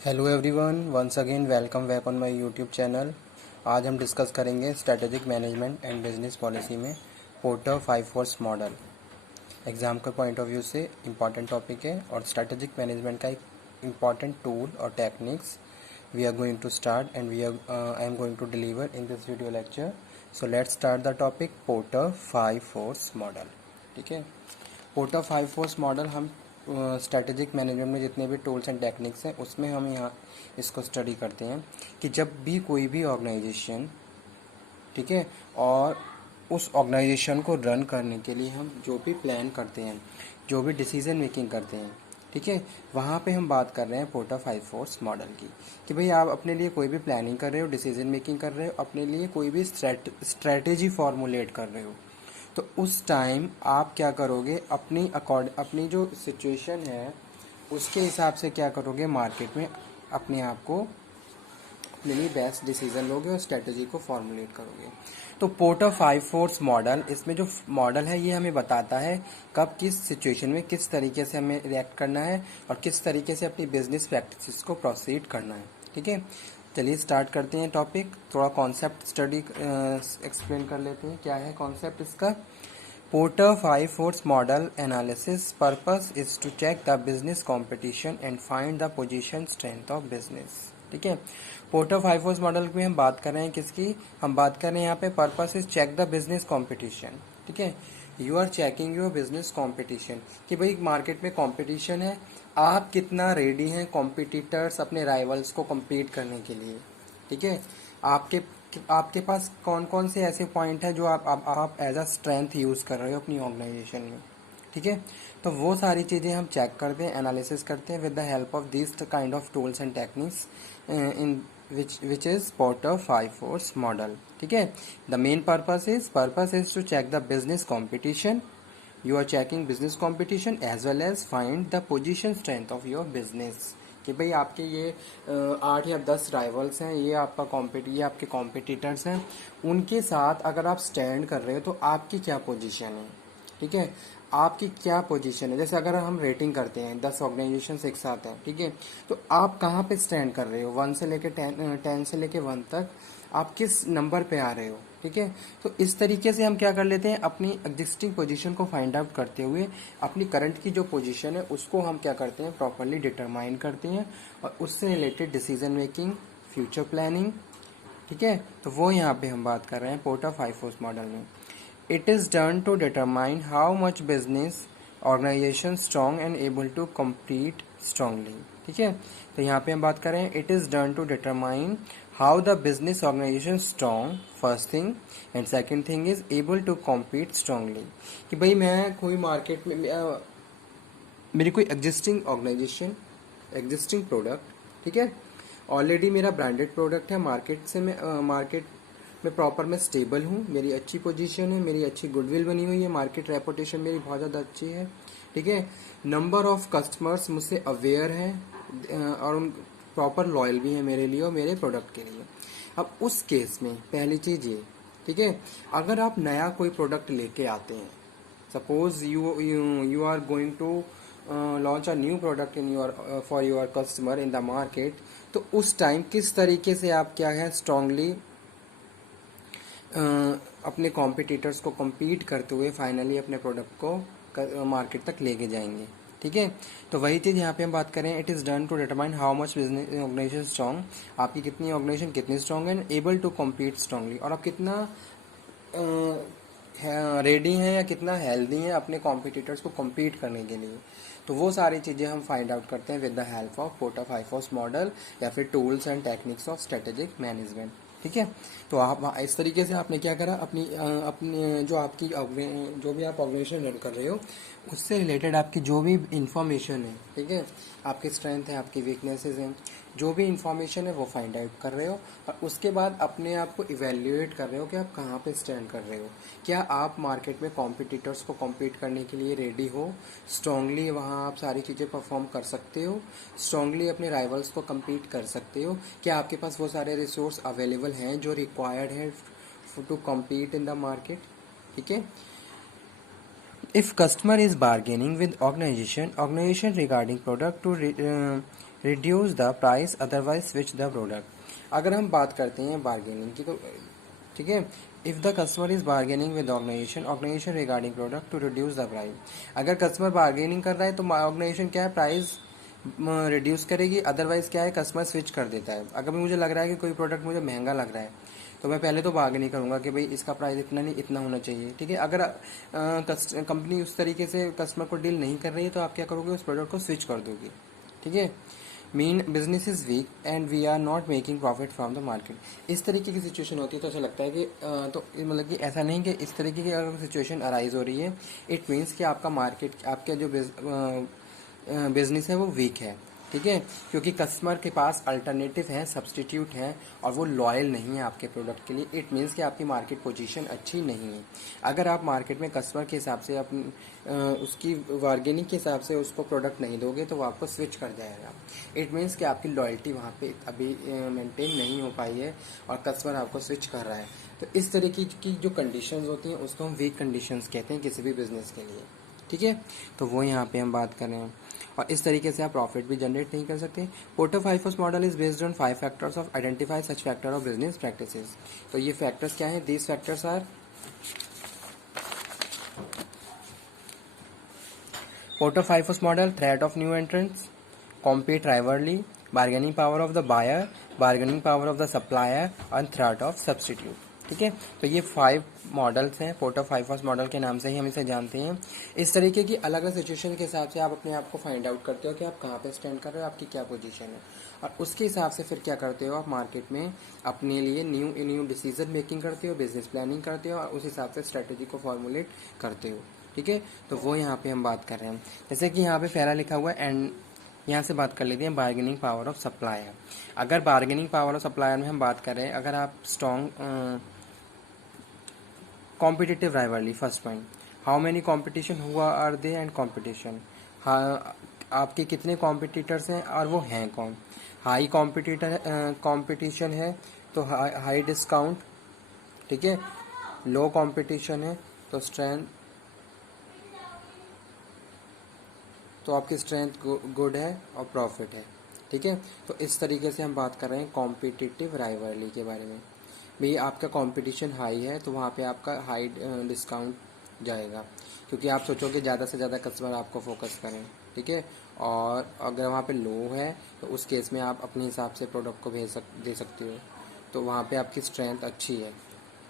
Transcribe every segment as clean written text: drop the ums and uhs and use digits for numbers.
Hello everyone, once again welcome back on my YouTube channel. आज हम discuss करेंगे strategic management and business policy में Porter 5 force model. Exam के point of view से important topic है और strategic management का एक इम्पॉर्टेंट टूल और techniques we are going to start and I am going to deliver in this video lecture. So let's start the topic Porter 5 force model. ठीक है, Porter 5 force model हम strategic management में जितने भी tools and techniques हैं उसमें हम यहाँ इसको स्टडी करते हैं कि जब भी कोई भी ऑर्गेनाइजेशन, ठीक है, और उस ऑर्गेनाइजेशन को रन करने के लिए हम जो भी प्लान करते हैं, जो भी डिसीजन मेकिंग करते हैं, ठीक है, वहाँ पे हम बात कर रहे हैं पोर्टर 5 फोर्स मॉडल की। कि भाई आप अपने लिए कोई भी प्लानिंग कर रहे हो, डिसीजन मेकिंग कर रहे हो, अपने लिए कोई भी स्ट्रेटेजी फॉर्मुलेट कर रहे हो, तो उस टाइम आप क्या करोगे, अपनी जो सिचुएशन है उसके हिसाब से क्या करोगे, मार्केट में अपने आप को अपने लिए बेस्ट डिसीजन लोगे और स्ट्रेटजी को फॉर्मुलेट करोगे। तो पोर्टर 5 फोर्स मॉडल, इसमें जो मॉडल है ये हमें बताता है कब किस सिचुएशन में किस तरीके से हमें रिएक्ट करना है और किस तरीके से अपनी बिजनेस प्रैक्टिसेस को प्रोसीड करना है। ठीक है, चलिए स्टार्ट करते हैं टॉपिक। थोड़ा कॉन्सेप्ट स्टडी एक्सप्लेन कर लेते हैं। क्या है कॉन्सेप्ट इसका? Porter 5 force model analysis purpose is to check the business competition and find the position strength of business. ठीक है, पोर्टर 5 फोर्स मॉडल में हम बात कर रहे हैं किसकी? हम बात कर रहे हैं यहाँ पे purpose is check the business competition. ठीक है, you are checking your business competition कि भाई मार्केट में कंपटीशन है, आप कितना रेडी हैं कॉम्पिटिटर्स अपने राइवल्स को compete करने के लिए। ठीक है, आपके आपके पास कौन कौन से ऐसे पॉइंट है जो आप एज अ स्ट्रेंथ यूज़ कर रहे हो अपनी ऑर्गेनाइजेशन में। ठीक है, तो वो सारी चीज़ें हम चेक करते हैं, एनालिसिस करते हैं with the help of this kind of tools and techniques in which is Porter 5 force model. ठीक है, the main purpose is to check the business competition. You are checking business competition as well as find the position strength of your business. कि भाई आपके ये 8 या 10 rivals हैं, ये आपके कॉम्पिटिटर्स हैं, उनके साथ अगर आप स्टैंड कर रहे हो तो आपकी क्या पोजीशन है। ठीक है, आपकी क्या पोजीशन है। जैसे अगर हम रेटिंग करते हैं 10 ऑर्गेनाइजेशन एक साथ हैं, ठीक है, तो आप कहाँ पे स्टैंड कर रहे हो, 1 से लेके 10 से लेके 1 तक आप किस नंबर पे आ रहे हो। ठीक है, तो इस तरीके से हम क्या कर लेते हैं, अपनी एग्जिस्टिंग पोजीशन को फाइंड आउट करते हुए अपनी करंट की जो पोजीशन है उसको हम क्या करते हैं, प्रॉपरली डिटरमाइन करते हैं और उससे related decision making, future planning. ठीक है, तो वो यहाँ पे हम बात कर रहे हैं पोर्टर 5 फोर्स मॉडल में। It is done to determine how much business organisation strong and able to compete strongly. ठीक है, तो यहाँ पे हम बात कर रहे हैं it is done to determine how the business organisation strong, first thing, and second thing is able to compete strongly. कि भाई मैं कोई मार्केट में मेरी कोई एग्जिस्टिंग ऑर्गेनाइजेशन, एग्जिस्टिंग प्रोडक्ट, ठीक है, ऑलरेडी मेरा ब्रांडेड प्रोडक्ट है, मार्केट में प्रॉपर मैं स्टेबल हूँ, मेरी अच्छी पोजीशन है, मेरी अच्छी गुडविल बनी हुई है, मार्केट रेपुटेशन मेरी बहुत ज़्यादा अच्छी है। ठीक है, नंबर ऑफ कस्टमर्स मुझसे अवेयर हैं और उन प्रॉपर लॉयल भी हैं मेरे लिए और मेरे प्रोडक्ट के लिए। अब उस केस में पहली चीज़ ये, ठीक है, अगर आप नया कोई प्रोडक्ट लेके आते हैं, suppose you are going to launch a new product in your for your customer in the market, तो उस टाइम किस तरीके से आप क्या है स्ट्रांगली अपने कॉम्पिटिटर्स को compete करते हुए फाइनली अपने प्रोडक्ट को मार्केट तक लेके जाएंगे। ठीक है, तो वही चीज़ यहाँ पे हम बात करें, it is done to determine how much business organisation strong, आपकी कितनी ऑर्गेनाइजेशन कितनी स्ट्रॉन्ग है, एबल टू compete स्ट्रांगली, और आप कितना रेडी हैं या कितना हेल्दी हैं अपने कॉम्पिटिटर्स को compete करने के लिए। तो वो सारी चीज़ें हम फाइंड आउट करते हैं with the help of porter 5 force model या फिर tools and techniques of strategic management. ठीक है, तो आप इस तरीके से आपने क्या करा, अपनी जो भी आप ऑर्गेनाइजेशन रन कर रहे हो उससे रिलेटेड आपकी जो भी इंफॉर्मेशन है, ठीक है, आपकी स्ट्रेंथ है, आपकी वीकनेसेस हैं, जो भी इंफॉर्मेशन है वो फाइंड आउट कर रहे हो और उसके बाद अपने आप को इवेल्युएट कर रहे हो कि आप कहाँ पे स्टैंड कर रहे हो। क्या आप मार्केट में कॉम्पिटिटर्स को compete करने के लिए रेडी हो, स्ट्रांगली वहाँ आप सारी चीज़ें परफॉर्म कर सकते हो, स्ट्रांगली अपने राइवल्स को compete कर सकते हो, क्या आपके पास वो सारे रिसोर्स अवेलेबल हैं जो रिक्वायर्ड है to compete in the market. ठीक है, if customer is bargaining with organization regarding product to reduce the price otherwise switch the product. अगर हम बात करते हैं बार्गेनिंग की, तो ठीक है, if the customer is bargaining with organisation regarding product to reduce the price. अगर कस्टमर बार्गेनिंग कर रहा है तो ऑर्गेनाइजेशन क्या है, प्राइस रिड्यूस करेगी, अदरवाइज क्या है, कस्टमर स्विच कर देता है। अगर मुझे लग रहा है कि कोई प्रोडक्ट मुझे महंगा लग रहा है तो मैं पहले तो बार्गेनिंग करूंगा कि भाई इसका प्राइस इतना नहीं, इतना होना चाहिए, ठीक है। अगर कंपनी उस तरीके से कस्टमर को डील नहीं कर रही है तो आप क्या करोगे, उस प्रोडक्ट को स्विच कर दोगे, ठीक है। Mean business is weak and we are not making profit from the market. इस तरीके की सिचुएशन होती है तो ऐसा लगता है कि तो मतलब कि ऐसा नहीं कि इस तरीके की अगर सिचुएशन अराइज हो रही है, इट मीन्स कि आपका मार्केट, आपका जो बिजनेस है वो वीक है, ठीक है, क्योंकि कस्टमर के पास अल्टरनेटिव है, सब्सटीट्यूट है, और वो लॉयल नहीं है आपके प्रोडक्ट के लिए। इट मीन्स कि आपकी मार्केट पोजीशन अच्छी नहीं है। अगर आप मार्केट में कस्टमर के हिसाब से अपनी उसकी बार्गेनिंग के हिसाब से उसको प्रोडक्ट नहीं दोगे तो वो आपको स्विच कर जाएगा। इट मीन्स कि आपकी लॉयल्टी वहाँ पे अभी मेंटेन नहीं हो पाई है और कस्टमर आपको स्विच कर रहा है। तो इस तरीके की जो कंडीशंस होती हैं उसको हम वीक कंडीशंस कहते हैं किसी भी बिजनेस के लिए, ठीक है। तो वो यहाँ पे हम बात कर रहे हैं, और इस तरीके से आप प्रॉफिट भी जनरेट नहीं कर सकते। Porter 5 model is based on 5 factors of identify such factor of business practices. तो ये फैक्टर्स क्या हैं, these factors are Porter 5 model, threat of new entrants, compete rivalry, bargaining power of the buyer, bargaining power of the supplier and threat of substitute, ठीक है। तो ये 5 models हैं, Porter 5 model के नाम से ही हम इसे जानते हैं। इस तरीके की अलग अलग सिचुएशन के हिसाब से आप अपने आप को फाइंड आउट करते हो कि आप कहाँ पे स्टैंड कर रहे हो, आपकी क्या पोजीशन है, और उसके हिसाब से फिर क्या करते हो, आप मार्केट में अपने लिए न्यू डिसीजन मेकिंग करते हो, बिजनेस प्लानिंग करते हो, और उस हिसाब से स्ट्रेटेजी को फॉर्मुलेट करते हो, ठीक है। तो वो यहाँ पे हम बात कर रहे हैं। जैसे कि यहाँ पे पहला लिखा हुआ है, एंड यहाँ से बात कर लेते हैं बार्गेनिंग पावर ऑफ सप्लायर। अगर बार्गेनिंग पावर ऑफ सप्लायर में हम बात करें, अगर आप strong competitive rivalry, first point, how many competition हुआ आर दे एंड कॉम्पिटिशन, हाँ आपके कितने कॉम्पिटिटर्स हैं और वो हैं कौन। हाई कॉम्पिटिशन है तो हाई डिस्काउंट, ठीक है। लो कॉम्पिटिशन है तो आपकी स्ट्रेंथ गुड है और प्रॉफिट है, ठीक है। तो इस तरीके से हम बात कर रहे हैं कॉम्पिटिटिव राइवलरी के बारे में। भाई आपका कंपटीशन हाई है तो वहाँ पे आपका हाई डिस्काउंट जाएगा, क्योंकि आप सोचोगे ज़्यादा से ज़्यादा कस्टमर आपको फोकस करें, ठीक है। और अगर वहाँ पे लो है तो उस केस में आप अपने हिसाब से प्रोडक्ट को दे सकते हो, तो वहाँ पे आपकी स्ट्रेंथ अच्छी है,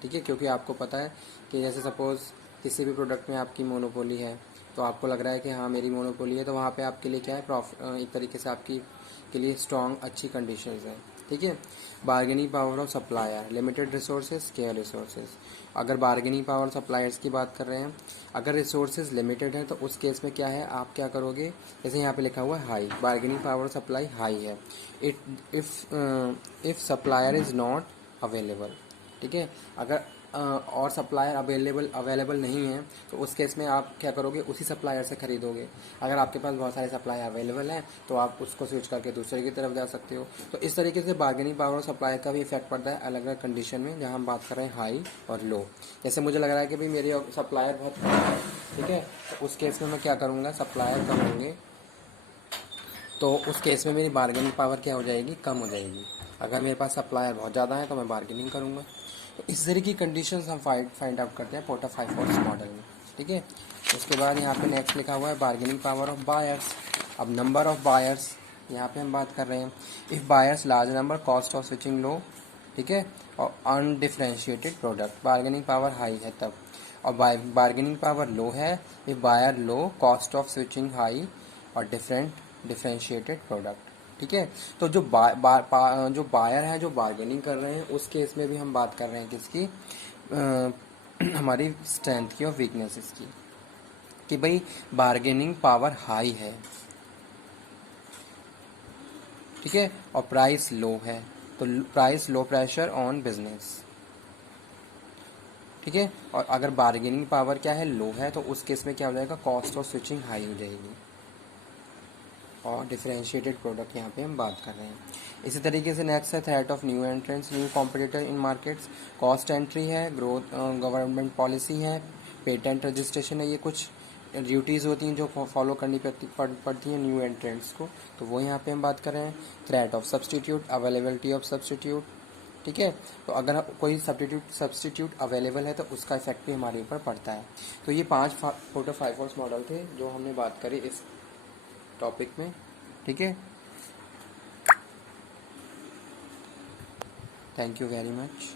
ठीक है। क्योंकि आपको पता है कि जैसे सपोज़ किसी भी प्रोडक्ट में आपकी मोनोपोली है, तो आपको लग रहा है कि हाँ मेरी मोनोपोली है, तो वहाँ पे आपके लिए क्या है, एक तरीके से आपकी के लिए स्ट्रॉन्ग अच्छी कंडीशंस हैं, ठीक है। Bargaining power of supplier, limited resources, square resources. अगर बार्गेनिंग पावर सप्लायर्स की बात कर रहे हैं, अगर रिसोर्सेज लिमिटेड है तो उस केस में क्या है, आप क्या करोगे, जैसे यहाँ पे लिखा हुआ है high, bargaining power supply high है, if supplier is not available, ठीक है। अगर और सप्लायर अवेलेबल नहीं है तो उस केस में आप क्या करोगे, उसी सप्लायर से खरीदोगे। अगर आपके पास बहुत सारे सप्लायर अवेलेबल हैं तो आप उसको स्विच करके दूसरे की तरफ जा सकते हो। तो इस तरीके से बार्गेनिंग पावर और सप्लायर का भी इफेक्ट पड़ता है अलग अलग कंडीशन में, जहाँ हम बात कर रहे हैं हाई और लो। जैसे मुझे लग रहा है कि भाई मेरी सप्लायर बहुत कम है, ठीक है, तो उस केस में मैं क्या करूँगा, सप्लायर कम होंगे तो उस केस में मेरी बार्गेनिंग पावर क्या हो जाएगी, कम हो जाएगी। अगर मेरे पास सप्लायर बहुत ज़्यादा है तो मैं बार्गेनिंग करूँगा। तो इस तरह की कंडीशंस हम फाइंड आउट करते हैं पोर्टर 5 मॉडल में, ठीक है। उसके बाद यहाँ पे नेक्स्ट लिखा हुआ है बार्गेनिंग पावर ऑफ बायर्स। अब नंबर ऑफ बायर्स यहाँ पे हम बात कर रहे हैं। If buyers large number, cost of switching low, ठीक है, और undifferentiated product, bargaining power high है तब। और बार्गेनिंग पावर लो है, if buyer low, cost of switching high और डिफ्रेंशिएटेड प्रोडक्ट, ठीक है। तो जो जो बायर है, जो बार्गेनिंग कर रहे हैं, उस केस में भी हम बात कर रहे हैं किसकी, हमारी स्ट्रेंथ की और वीकनेसेस की, कि भाई बार्गेनिंग पावर हाई है, ठीक है, और प्राइस लो है, तो price low pressure on business, ठीक है। और अगर बार्गेनिंग पावर क्या है, लो है, तो उस केस में क्या हो जाएगा, कॉस्ट ऑफ स्विचिंग हाई हो जाएगी। और डिफरेंशिएटेड प्रोडक्ट यहाँ पे हम बात कर रहे हैं। इसी तरीके से नेक्स्ट है threat of new entrants, new competitor in markets, cost entry है, ग्रोथ गवर्नमेंट पॉलिसी है, पेटेंट रजिस्ट्रेशन है, ये कुछ ड्यूटीज़ होती हैं जो फॉलो करनी पड़ती हैं न्यू एंट्रेंट्स को, तो वो यहाँ पे हम बात कर रहे हैं। Threat of substitute, availability of substitute, ठीक है। तो अगर कोई सब्सटीट्यूट अवेलेबल है तो उसका इफेक्ट भी हमारे ऊपर पड़ता है। तो ये 5 फोर्टर 5 फोर्स मॉडल थे जो हमने बात करी इस टॉपिक में, ठीक है। Thank you very much.